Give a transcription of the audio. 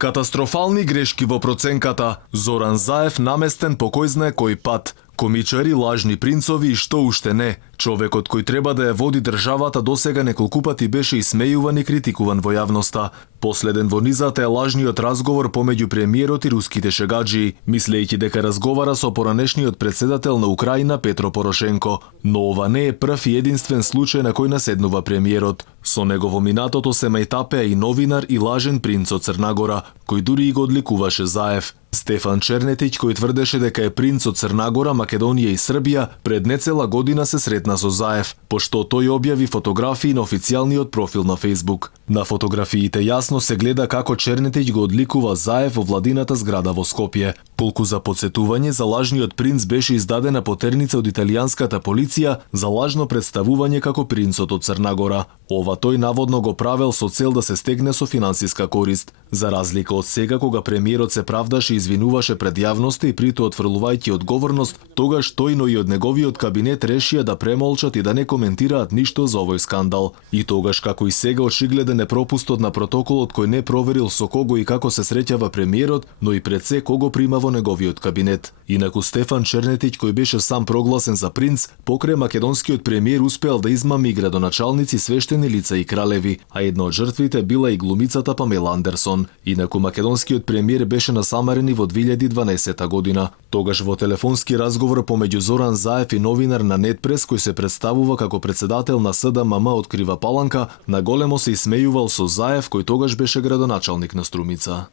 Катастрофални грешки во проценката. Зоран Заев наместен по кој знае кој пат. Комичари, лажни принцови и што уште не. Човекот кој треба да ја води државата досега неколку пати беше исмејуван и критикуван во јавноста. Последен во низата е лажниот разговор помеѓу премиерот и руските шегаџии, мислејќи дека разговара со поранешниот председател на Украина Петро Порошенко. Но ова не е прв и единствен случај на кој наседнува премиерот. Со негово минатото се мајтапеа и новинар и лажен принц од Црнагора, кој дури и го одликуваше Заев. Стефан Чернетиќ, кој тврдеше дека е принц од Црнагора, Македонија и Србија, пред нецела година се сретна со Заев, пошто тој објави фотографии на официјалниот профил на Facebook. На фотографиите јасно се гледа како Чернетиќ го одликува Заев во владината зграда во Скопје. Толку за подсетување, за лажниот принц беше издадена потерница од италијанската полиција за лажно представување како принцот од Црнагора. Ова тој наводно го правел со цел да се стегне со финансиска корист. За разлика од сега, кога премиерот се правдаше и извинуваше пред јавноста и притоа отфрлувајќи одговорност, тогаш тој, но и од неговиот кабинет решија да премолчат и да не коментираат ништо за овој скандал. И тогаш, како и сега, очигледен е пропустот на протоколот кој не проверил со кого и како се среќава премиерот, но и пред се кого прима во неговиот кабинет. Инаку Стефан Чернетиќ, кој беше сам прогласен за принц, покрај македонскиот премиер успеал да измами и градоначалници, свештени лица и кралеви, а една од жртвите била и глумицата Памела Андерсон. Инаку македонскиот премиер беше насамарен и во 2012 година. Тогаш во телефонски разговор помеѓу Зоран Заев и новинар на Нетпрес, кој се представува како председател на СДММ од Крива Паланка, наголемо се исмејувал со Заев, кој тогаш беше градоначалник на Струмица.